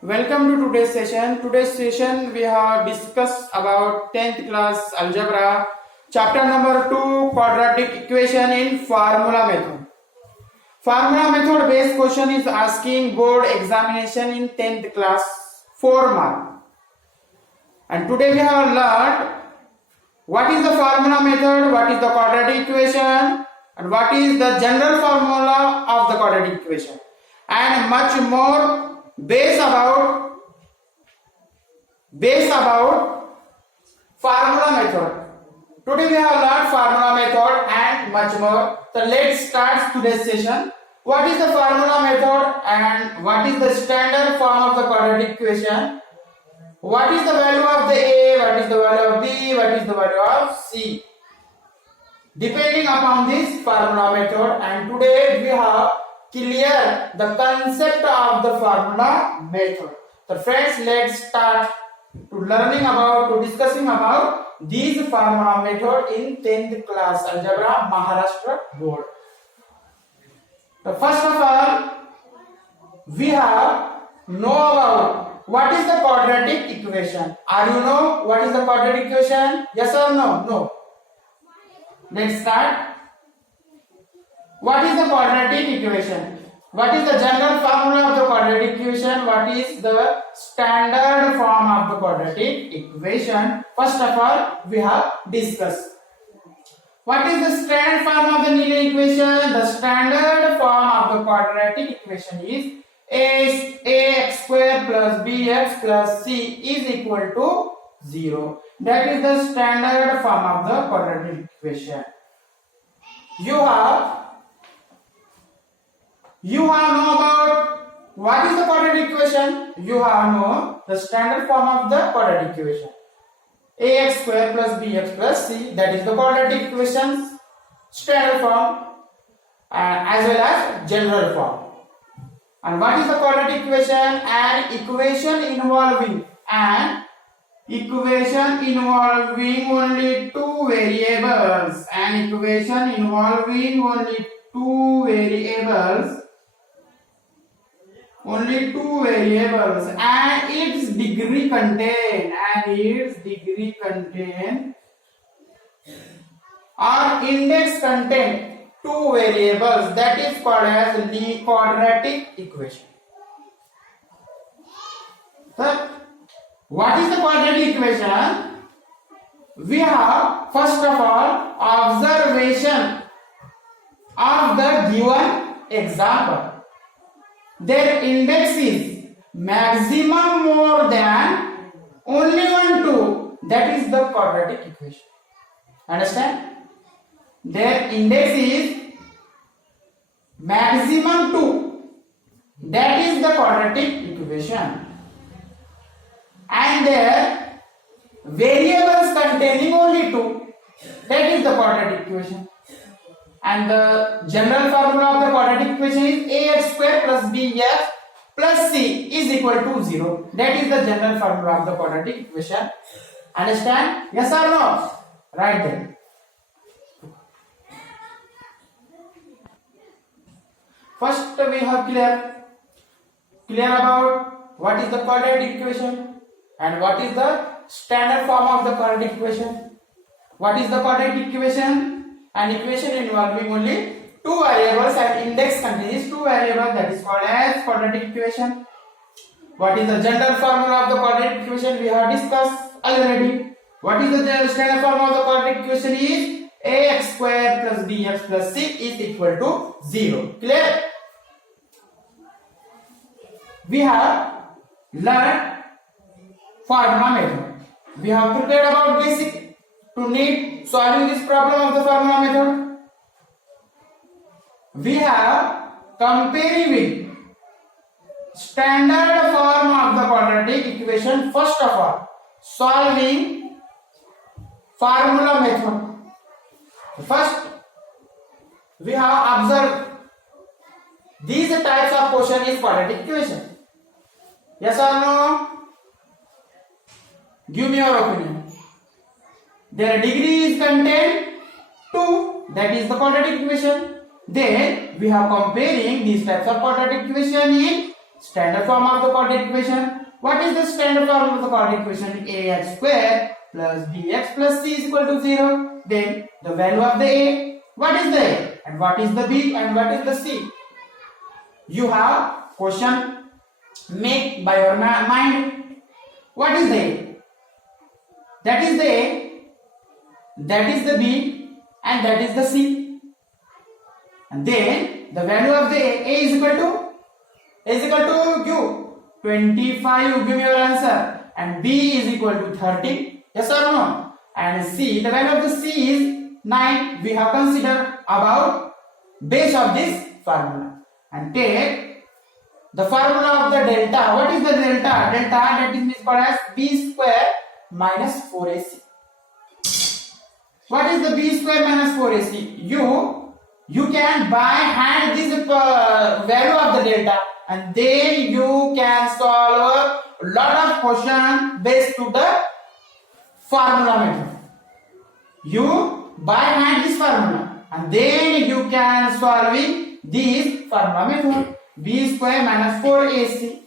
Welcome to today's session. Today's session we have discussed about 10th class algebra, chapter number 2, quadratic equation in formula method. Formula method based question is asking board examination in 10th class 4 mark. And today we have learned what is the formula method, what is the quadratic equation, and what is the general formula of the quadratic equation, and much more based about formula method. Today we have learned formula method and much more. So let's start today's session. What is the formula method and what is the standard form of the quadratic equation? What is the value of the A? What is the value of B? What is the value of C? Depending upon this formula method, and today we have clear the concept of the formula method. So friends, let's start to discussing about these formula method in 10th class algebra Maharashtra board. So first of all, we have know about what is the quadratic equation. Are you know what is the quadratic equation? Yes or no? No. Let's start. What is the quadratic equation? What is the general formula of the quadratic equation? What is the standard form of the quadratic equation? First of all, we have discussed. What is the standard form of the linear equation? The standard form of the quadratic equation is ax square plus bx plus c is equal to 0. That is the standard form of the quadratic equation. You have know about what is the quadratic equation. You have know the standard form of the quadratic equation. Ax square plus bx plus c, that is the quadratic equation's standard form as well as general form. And what is the quadratic equation? An equation involving only two variables. An equation involving only two variables and its degree contain or index contain two variables, that is called as the quadratic equation. So what is the quadratic equation? We have first of all observation of the given example. Their index is maximum more than only 1 2. That is the quadratic equation. Understand? Their index is maximum 2. That is the quadratic equation. And their variables containing only 2. That is the quadratic equation. And the general formula of the quadratic equation is ax square plus bx plus c is equal to 0. That is the general formula of the quadratic equation. Understand? Yes or no? Right then. First we have clear about what is the quadratic equation and what is the standard form of the quadratic equation. What is the quadratic equation? An equation involving only two variables and index contains two variables, that is called as quadratic equation. What is the general formula of the quadratic equation? We have discussed already. What is the standard formula of the quadratic equation is ax square plus bx plus c is equal to 0. Clear? We have learned formula method. We have prepared about basic to need solving this problem of the formula method. We have comparing with standard form of the quadratic equation. First of all, solving formula method. First, we have observed these types of question is quadratic equation. Yes or no? Give me your opinion. Their degree is contained 2, that is the quadratic equation. Then we have comparing these types of quadratic equation in Standard form of the quadratic equation. What is the standard form of the quadratic equation? Ax square plus bx plus c is equal to 0. Then the value of the a. What is the a? And what is the b? And what is the c? You have question make by your mind. What is the a? That is the a. That is the b. And that is the c. And then the value of the a is equal to you 25. You give me your answer. And b is equal to 30. Yes or no? And c, the value of the c is 9. We have considered about base of this formula. And take the formula of the delta. What is the delta? Delta, that is called as b square minus 4ac. What is the b square minus 4ac? You can by hand this value of the delta, and then you can solve a lot of questions based to the formula method. You by hand this formula, and then you can solve this formula method. B square minus 4ac.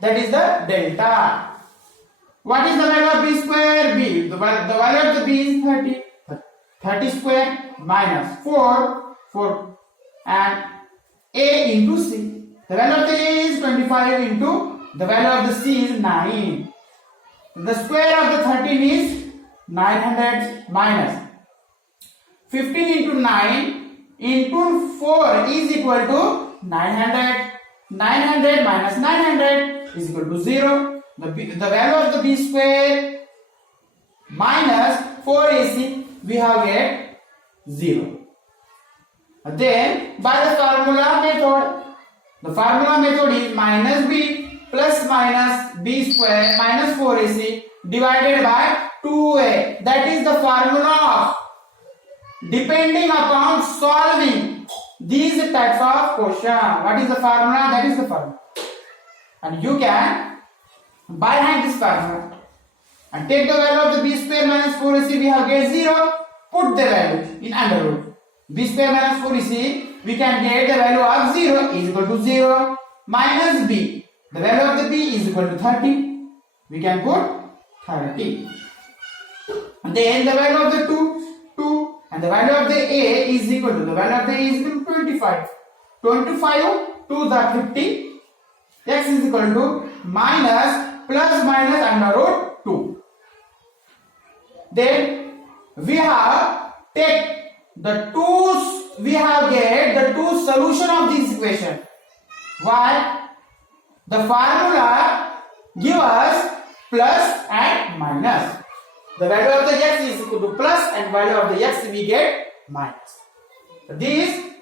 That is the delta. What is the value of b square? B. The value of the b is 30. 30 square minus 4 and a into c. The value of the a is 25 into the value of the c is 9. The square of the 13 is 900 minus 15 into 9 into 4 is equal to 900. 900 minus 900 is equal to 0. The value of the b square minus 4ac we have get 0. Then by the formula method is minus b plus minus b square minus 4ac divided by 2a. That is the formula of depending upon solving these types of question. What is the formula? That is the formula. And you can by hand this formula and take the value of the b square minus 4ac. We have get 0. Put the value in under root. B square minus 4ac, we can get the value of 0 is equal to 0 minus b. The value of the b is equal to 30. We can put 30. And then the value of the 2, and the value of the a is equal to 25. 25 to the 50. X is equal to minus plus minus under root 2. Then we have take the we have get the two solution of this equation. Why? The formula give us plus and minus. The value of the x is equal to plus and value of the x we get minus. This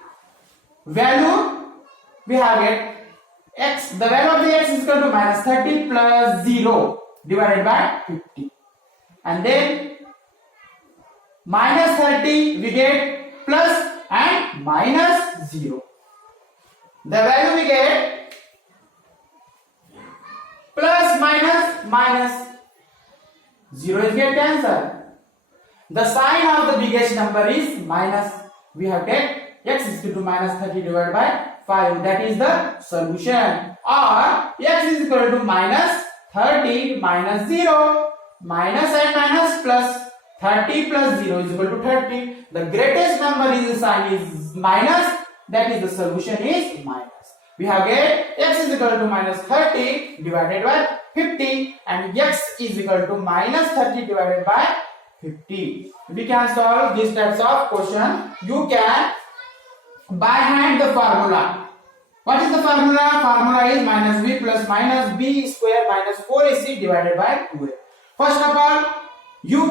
value we have get x. The value of the x is equal to minus 30 plus 0 divided by 50. And then minus 30 we get plus and minus 0. The value we get plus minus 0 is get cancelled. The sign of the biggest number is minus. We have get x is equal to minus 30 divided by 5. That is the solution. Or x is equal to minus 30 minus 0. Minus and minus plus 30 plus 0 is equal to 30. The greatest number is the sign is minus. That is the solution is minus. We have get x is equal to minus 30 divided by 50 and x is equal to minus 30 divided by 50. We can solve these types of question. You can by hand the formula. What is the formula? Formula is minus b plus minus b square minus 4ac divided by 2a. First of all, you